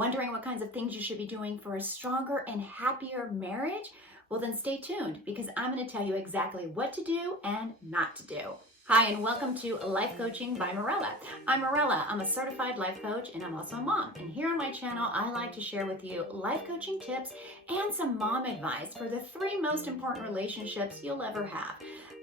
Wondering what kinds of things you should be doing for a stronger and happier marriage? Well, then stay tuned because I'm going to tell you exactly what to do and not to do. Hi, and welcome to Life Coaching by Morella. I'm Morella. I'm a certified life coach and I'm also a mom. And here on my channel, I like to share with you life coaching tips and some mom advice for the 3 most important relationships you'll ever have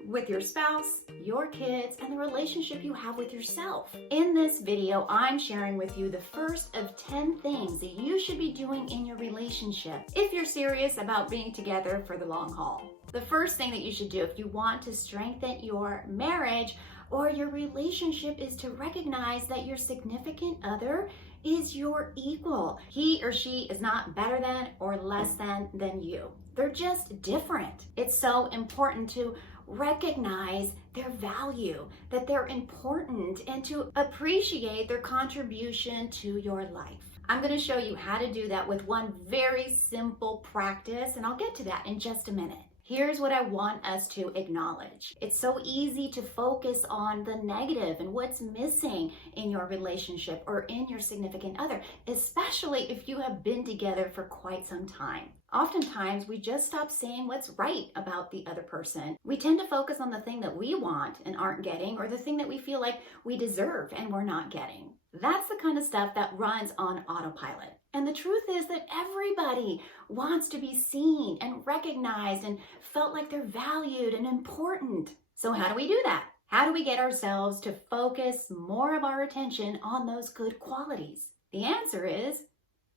with your spouse, your kids, and the relationship you have with yourself. In this video, I'm sharing with you the first of 10 things that you should be doing in your relationship if you're serious about being together for the long haul. The first thing that you should do if you want to strengthen your marriage or your relationship is to recognize that your significant other is your equal. He or she is not better than or less than you. They're just different. It's so important to recognize their value, that they're important, and to appreciate their contribution to your life. I'm going to show you how to do that with one very simple practice, and I'll get to that in just a minute. Here's what I want us to acknowledge. It's so easy to focus on the negative and what's missing in your relationship or in your significant other, especially if you have been together for quite some time. Oftentimes, we just stop saying what's right about the other person. We tend to focus on the thing that we want and aren't getting, or the thing that we feel like we deserve and we're not getting. That's the kind of stuff that runs on autopilot. And the truth is that everybody wants to be seen and recognized and felt like they're valued and important. So how do we do that? How do we get ourselves to focus more of our attention on those good qualities? The answer is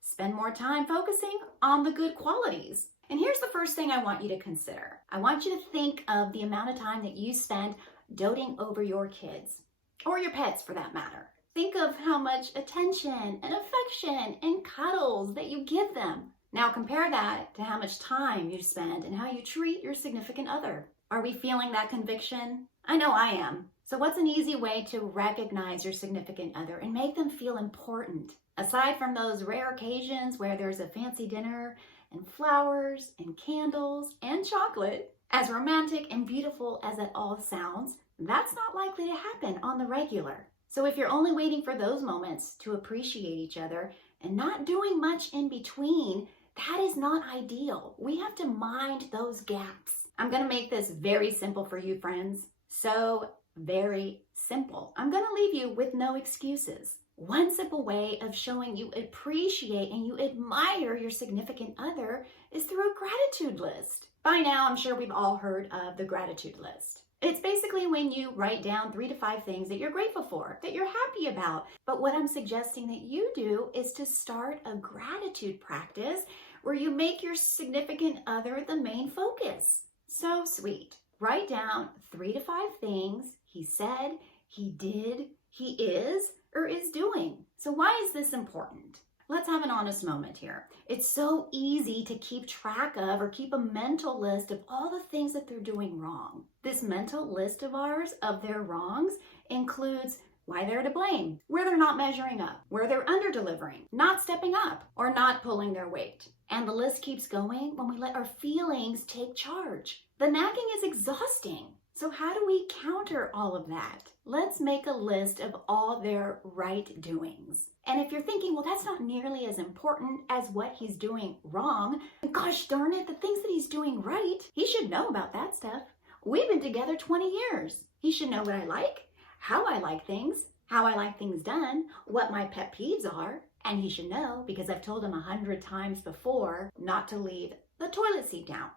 spend more time focusing on the good qualities. And here's the first thing I want you to consider. I want you to think of the amount of time that you spend doting over your kids, or your pets for that matter. Think of how much attention and affection and cuddles that you give them. Now compare that to how much time you spend and how you treat your significant other. Are we feeling that conviction? I know I am. So what's an easy way to recognize your significant other and make them feel important? Aside from those rare occasions where there's a fancy dinner and flowers and candles and chocolate, as romantic and beautiful as it all sounds, that's not likely to happen on the regular. So if you're only waiting for those moments to appreciate each other and not doing much in between, that is not ideal. We have to mind those gaps. I'm going to make this very simple for you, friends. So very simple. I'm going to leave you with no excuses. One simple way of showing you appreciate and you admire your significant other is through a gratitude list. By now, I'm sure we've all heard of the gratitude list. It's basically when you write down 3 to 5 things that you're grateful for, that you're happy about. But what I'm suggesting that you do is to start a gratitude practice where you make your significant other the main focus. So sweet. Write down 3 to 5 things he said, he did, he is, or is doing. So why is this important? Let's have an honest moment here. It's so easy to keep track of or keep a mental list of all the things that they're doing wrong. This mental list of ours of their wrongs includes why they're to blame, where they're not measuring up, where they're under-delivering, not stepping up, or not pulling their weight. And the list keeps going when we let our feelings take charge. The nagging is exhausting. So how do we counter all of that? Let's make a list of all their right doings. And if you're thinking, well, that's not nearly as important as what he's doing wrong, gosh darn it, the things that he's doing right, he should know about that stuff. We've been together 20 years. He should know what I like, how I like things, how I like things done, what my pet peeves are. And he should know, because I've told him 100 times before, not to leave the toilet seat down,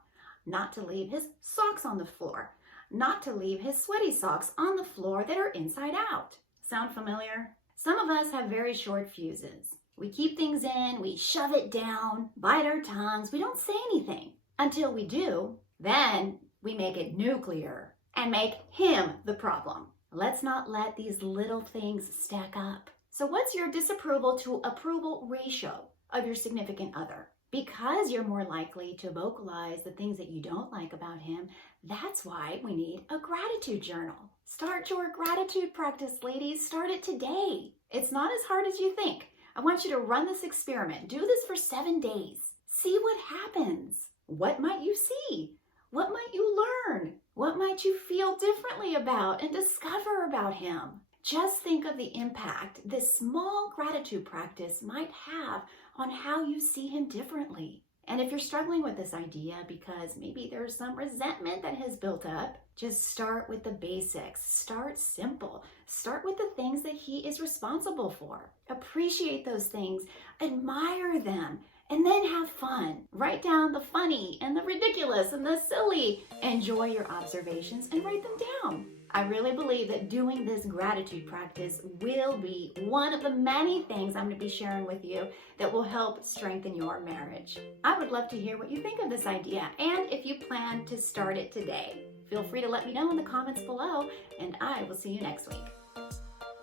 not to leave his socks on the floor, not to leave his sweaty socks on the floor that are inside out. Sound familiar? Some of us have very short fuses. We keep things in, we shove it down, bite our tongues, we don't say anything. Until we do, then we make it nuclear and make him the problem. Let's not let these little things stack up. So what's your disapproval to approval ratio of your significant other? Because you're more likely to vocalize the things that you don't like about him, that's why we need a gratitude journal. Start your gratitude practice, ladies. Start it today. It's not as hard as you think. I want you to run this experiment. Do this for 7 days. See what happens. What might you see? What might you learn? What might you feel differently about and discover about him? Just think of the impact this small gratitude practice might have on how you see him differently. And if you're struggling with this idea because maybe there's some resentment that has built up, just start with the basics. Start simple. Start with the things that he is responsible for. Appreciate those things, admire them, and then have fun. Write down the funny and the ridiculous and the silly. Enjoy your observations and write them down. I really believe that doing this gratitude practice will be one of the many things I'm going to be sharing with you that will help strengthen your marriage. I would love to hear what you think of this idea and if you plan to start it today. Feel free to let me know in the comments below, and I will see you next week.